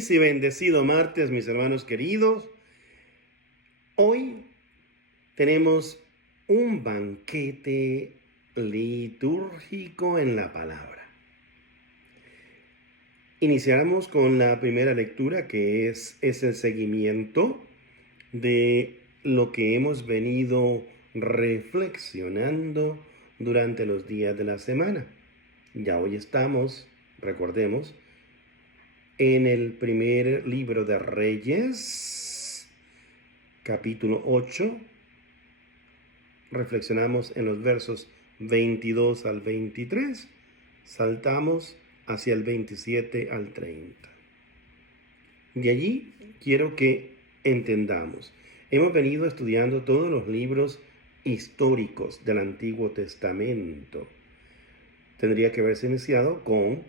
Feliz y bendecido martes, mis hermanos queridos. Hoy tenemos un banquete litúrgico en la palabra. Iniciamos con la primera lectura, que es el seguimiento de lo que hemos venido reflexionando durante los días de la semana. Ya hoy estamos, recordemos, en el primer libro de Reyes, capítulo 8, reflexionamos en los versos 22 al 23, saltamos hacia el 27 al 30. De allí quiero que entendamos. Hemos venido estudiando todos los libros históricos del Antiguo Testamento. Tendría que haberse iniciado con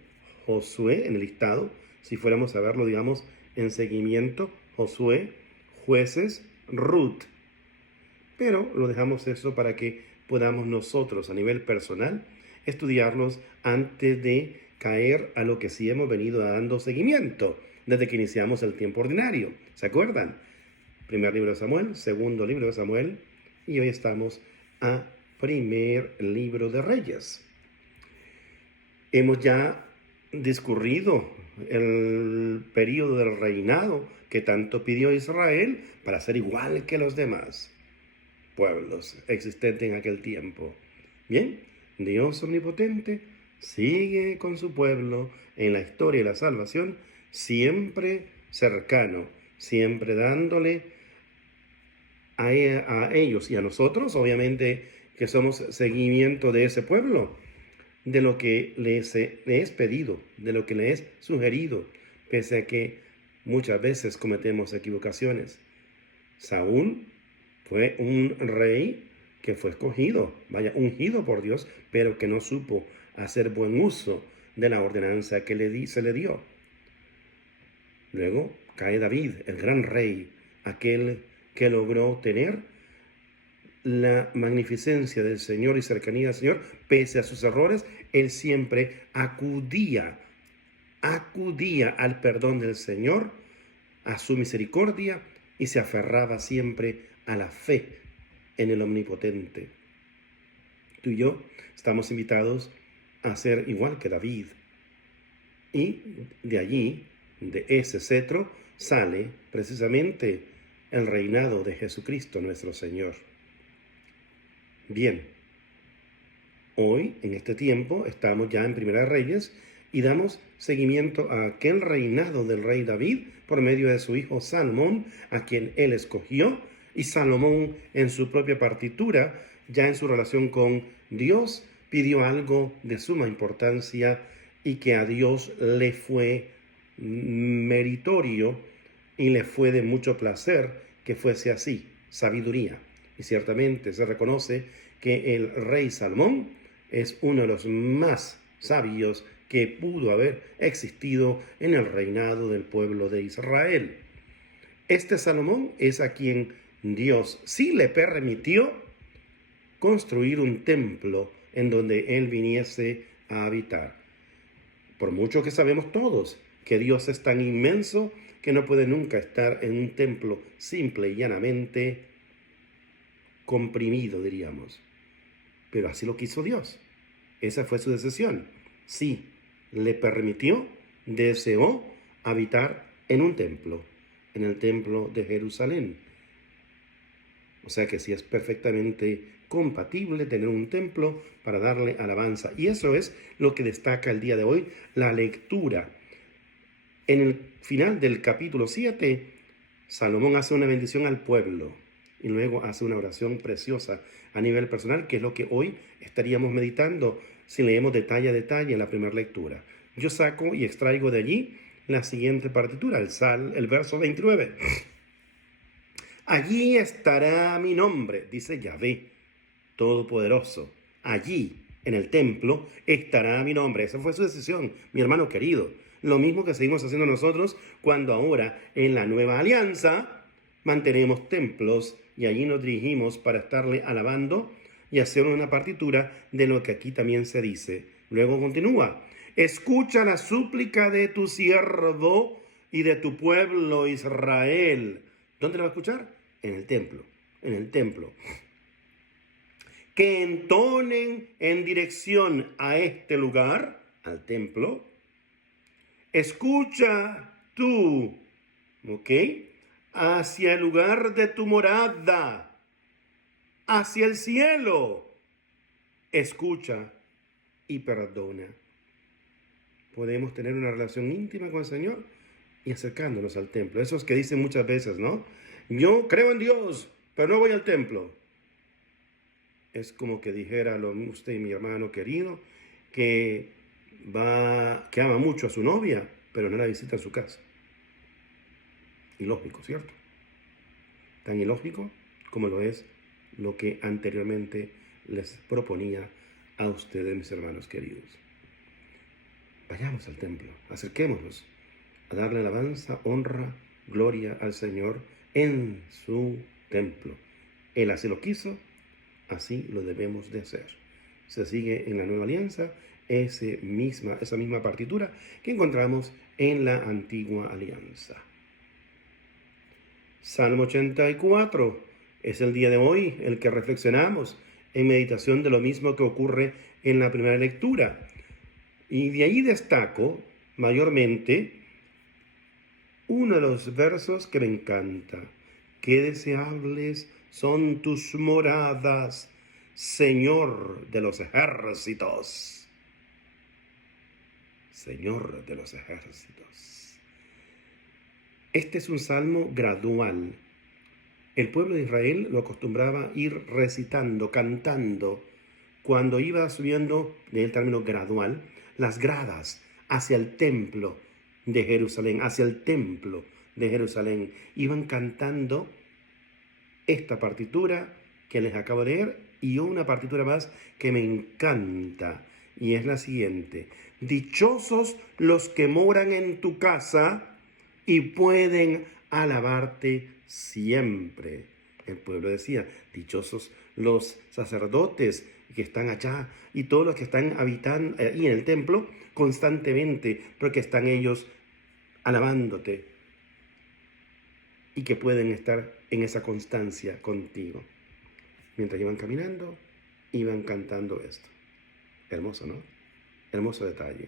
Josué en el listado, si fuéramos a verlo, digamos, en seguimiento: Josué, Jueces, Ruth. Pero lo dejamos eso para que podamos nosotros, a nivel personal, estudiarlos antes de caer a lo que sí hemos venido dando seguimiento desde que iniciamos el tiempo ordinario. ¿Se acuerdan? Primer libro de Samuel, segundo libro de Samuel, y hoy estamos a primer libro de Reyes. Hemos ya discurrido el periodo del reinado que tanto pidió Israel para ser igual que los demás pueblos existentes en aquel tiempo. Bien, Dios omnipotente sigue con su pueblo en la historia y la salvación, siempre cercano, siempre dándole a ellos y a nosotros, obviamente, que somos seguimiento de ese pueblo, de lo que le es pedido, de lo que le es sugerido, pese a que muchas veces cometemos equivocaciones. Saúl fue un rey que fue escogido, ungido por Dios, pero que no supo hacer buen uso de la ordenanza que se le dio. Luego cae David, el gran rey, aquel que logró tener la magnificencia del Señor y cercanía del Señor. Pese a sus errores, él siempre acudía al perdón del Señor, a su misericordia, y se aferraba siempre a la fe en el Omnipotente. Tú y yo estamos invitados a ser igual que David. Y de allí, de ese cetro, sale precisamente el reinado de Jesucristo nuestro Señor. Bien, hoy en este tiempo estamos ya en Primera Reyes y damos seguimiento a aquel reinado del rey David por medio de su hijo Salomón, a quien él escogió, y Salomón en su propia partitura, ya en su relación con Dios, pidió algo de suma importancia y que a Dios le fue meritorio y le fue de mucho placer que fuese así: sabiduría. Y ciertamente se reconoce que el rey Salomón es uno de los más sabios que pudo haber existido en el reinado del pueblo de Israel. Este Salomón es a quien Dios sí le permitió construir un templo en donde él viniese a habitar. Por mucho que sabemos todos que Dios es tan inmenso que no puede nunca estar en un templo simple y llanamente comprimido, diríamos. Pero así lo quiso Dios. Esa fue su decisión. Sí, le permitió, deseó habitar en un templo, en el templo de Jerusalén. O sea que sí es perfectamente compatible tener un templo para darle alabanza. Y eso es lo que destaca el día de hoy la lectura. En el final del capítulo 7, Salomón hace una bendición al pueblo y luego hace una oración preciosa a nivel personal, que es lo que hoy estaríamos meditando si leemos detalle a detalle en la primera lectura. Yo saco y extraigo de allí la siguiente partitura, el verso 29. Allí estará mi nombre, dice Yahvé Todopoderoso. Allí, en el templo, estará mi nombre. Esa fue su decisión, mi hermano querido. Lo mismo que seguimos haciendo nosotros cuando ahora en la nueva alianza mantenemos templos y allí nos dirigimos para estarle alabando y hacer una partitura de lo que aquí también se dice. Luego continúa: escucha la súplica de tu siervo y de tu pueblo Israel. ¿Dónde lo va a escuchar? En el templo, en el templo. Que entonen en dirección a este lugar, al templo. Escucha tú, ¿ok? Hacia el lugar de tu morada, hacia el cielo. Escucha y perdona. Podemos tener una relación íntima con el Señor y acercándonos al templo. Esos que dicen muchas veces, ¿no? Yo creo en Dios, pero no voy al templo. Es como que dijera usted, mi hermano querido, que ama mucho a su novia, pero no la visita en su casa. Ilógico, ¿cierto? Tan ilógico como lo es lo que anteriormente les proponía a ustedes, mis hermanos queridos. Vayamos al templo, acerquémonos a darle alabanza, honra, gloria al Señor en su templo. Él así lo quiso, así lo debemos de hacer. Se sigue en la Nueva Alianza esa misma partitura que encontramos en la Antigua Alianza. Salmo 84 es el día de hoy el que reflexionamos en meditación de lo mismo que ocurre en la primera lectura. Y de ahí destaco mayormente uno de los versos que me encanta. Qué deseables son tus moradas, Señor de los ejércitos. Señor de los ejércitos. Este es un salmo gradual. El pueblo de Israel lo acostumbraba a ir recitando, cantando, cuando iba subiendo, del término gradual, las gradas hacia el templo de Jerusalén, hacia el templo de Jerusalén. Iban cantando esta partitura que les acabo de leer y una partitura más que me encanta y es la siguiente. Dichosos los que moran en tu casa y pueden alabarte siempre. El pueblo decía, dichosos los sacerdotes que están allá y todos los que están habitando ahí en el templo constantemente, porque están ellos alabándote y que pueden estar en esa constancia contigo. Mientras iban caminando, iban cantando esto. Hermoso, ¿no? Hermoso detalle.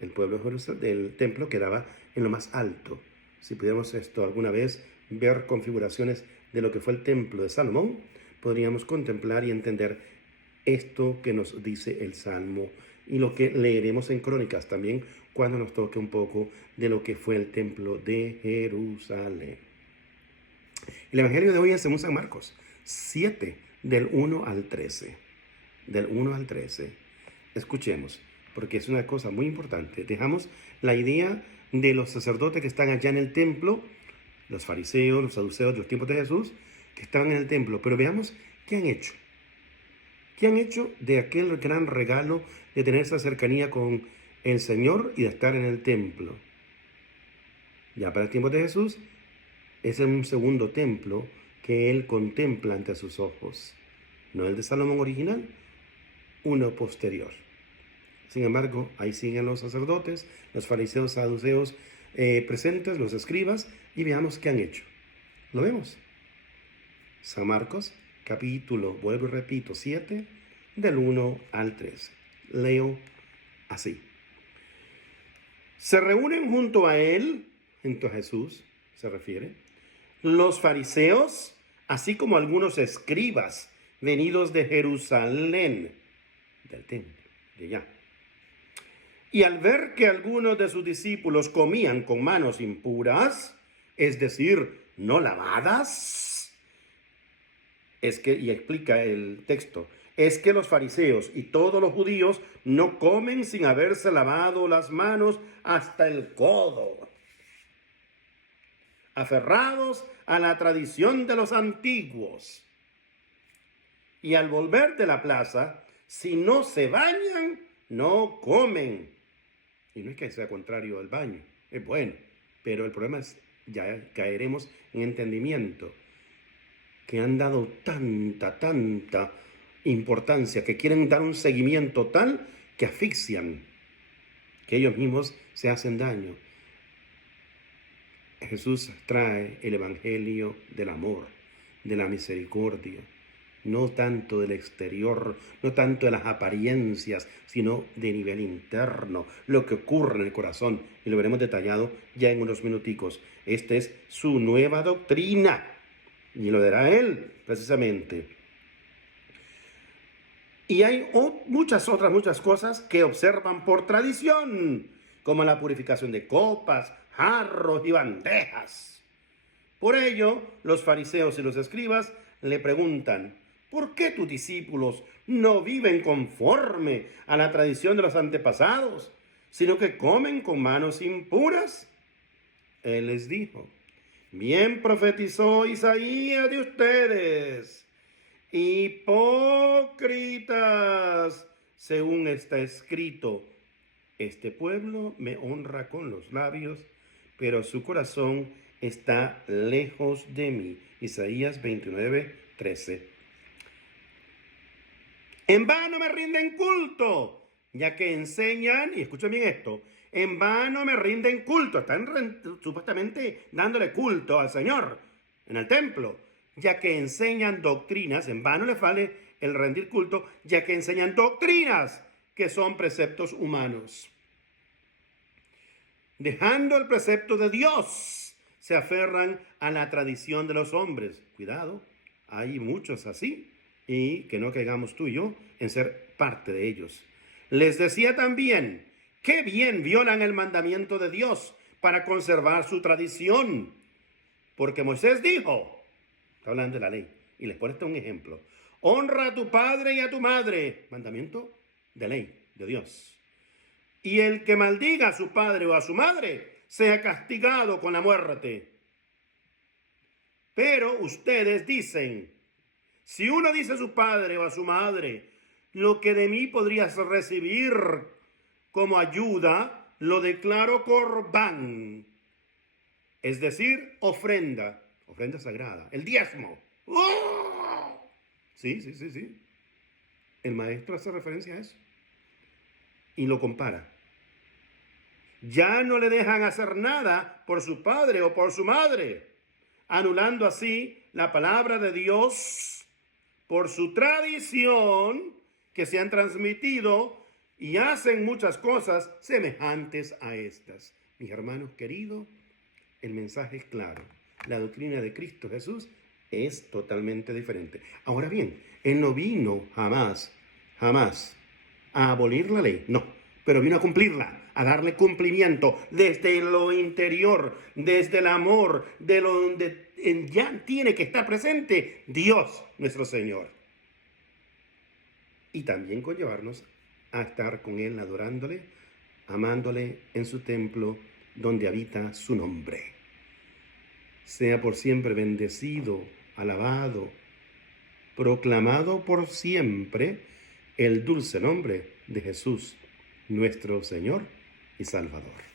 El pueblo del templo quedaba en lo más alto. Si pudiéramos alguna vez ver configuraciones de lo que fue el templo de Salomón, podríamos contemplar y entender esto que nos dice el Salmo y lo que leeremos en Crónicas también cuando nos toque un poco de lo que fue el templo de Jerusalén. El Evangelio de hoy es según San Marcos 7, del 1 al 13. Del 1 al 13. Escuchemos, porque es una cosa muy importante. Dejamos la idea de los sacerdotes que están allá en el templo, los fariseos, los saduceos de los tiempos de Jesús, que estaban en el templo. Pero veamos qué han hecho. ¿Qué han hecho de aquel gran regalo de tener esa cercanía con el Señor y de estar en el templo? Ya para el tiempo de Jesús, es un segundo templo que él contempla ante sus ojos. No el de Salomón original, uno posterior. Sin embargo, ahí siguen los sacerdotes, los fariseos, saduceos presentes, los escribas, y veamos qué han hecho. ¿Lo vemos? San Marcos, capítulo, vuelvo y repito, 7, del 1 al 13. Leo así. Se reúnen junto a él, junto a Jesús, se refiere, los fariseos, así como algunos escribas venidos de Jerusalén, del templo, de allá. Y al ver que algunos de sus discípulos comían con manos impuras, es decir, no lavadas, y explica el texto, es que los fariseos y todos los judíos no comen sin haberse lavado las manos hasta el codo, aferrados a la tradición de los antiguos. Y al volver de la plaza, si no se bañan, no comen. Y no es que sea contrario al baño, es bueno, pero el problema es, ya caeremos en entendimiento, que han dado tanta importancia, que quieren dar un seguimiento tal que asfixian, que ellos mismos se hacen daño. Jesús trae el evangelio del amor, de la misericordia, no tanto del exterior, no tanto de las apariencias, sino de nivel interno, lo que ocurre en el corazón, y lo veremos detallado ya en unos minuticos. Esta es su nueva doctrina, y lo dará él, precisamente. Y hay muchas cosas que observan por tradición, como la purificación de copas, jarros y bandejas. Por ello, los fariseos y los escribas le preguntan, ¿por qué tus discípulos no viven conforme a la tradición de los antepasados, sino que comen con manos impuras? Él les dijo, bien profetizó Isaías de ustedes, hipócritas, según está escrito, este pueblo me honra con los labios, pero su corazón está lejos de mí. Isaías 29:13. En vano me rinden culto, ya que enseñan, y escuchen bien esto, en vano me rinden culto, están supuestamente dándole culto al Señor en el templo, ya que enseñan doctrinas, en vano les vale el rendir culto, ya que enseñan doctrinas que son preceptos humanos. Dejando el precepto de Dios, se aferran a la tradición de los hombres. Cuidado, hay muchos así, y que no caigamos tú y yo en ser parte de ellos. Les decía también, qué bien violan el mandamiento de Dios para conservar su tradición. Porque Moisés dijo, está hablando de la ley, y les pone un ejemplo, honra a tu padre y a tu madre, mandamiento de ley, de Dios. Y el que maldiga a su padre o a su madre sea castigado con la muerte. Pero ustedes dicen, si uno dice a su padre o a su madre, lo que de mí podrías recibir como ayuda, lo declaro corbán, es decir, ofrenda sagrada, el diezmo. ¡Oh! Sí. El maestro hace referencia a eso y lo compara. Ya no le dejan hacer nada por su padre o por su madre, anulando así la palabra de Dios por su tradición que se han transmitido y hacen muchas cosas semejantes a estas. Mis hermanos queridos, el mensaje es claro. La doctrina de Cristo Jesús es totalmente diferente. Ahora bien, Él no vino jamás a abolir la ley, no, pero vino a cumplirla, a darle cumplimiento desde lo interior, desde el amor, de donde ya tiene que estar presente Dios nuestro Señor. Y también conllevarnos a estar con Él adorándole, amándole en su templo donde habita su nombre. Sea por siempre bendecido, alabado, proclamado por siempre el dulce nombre de Jesús, nuestro Señor y Salvador.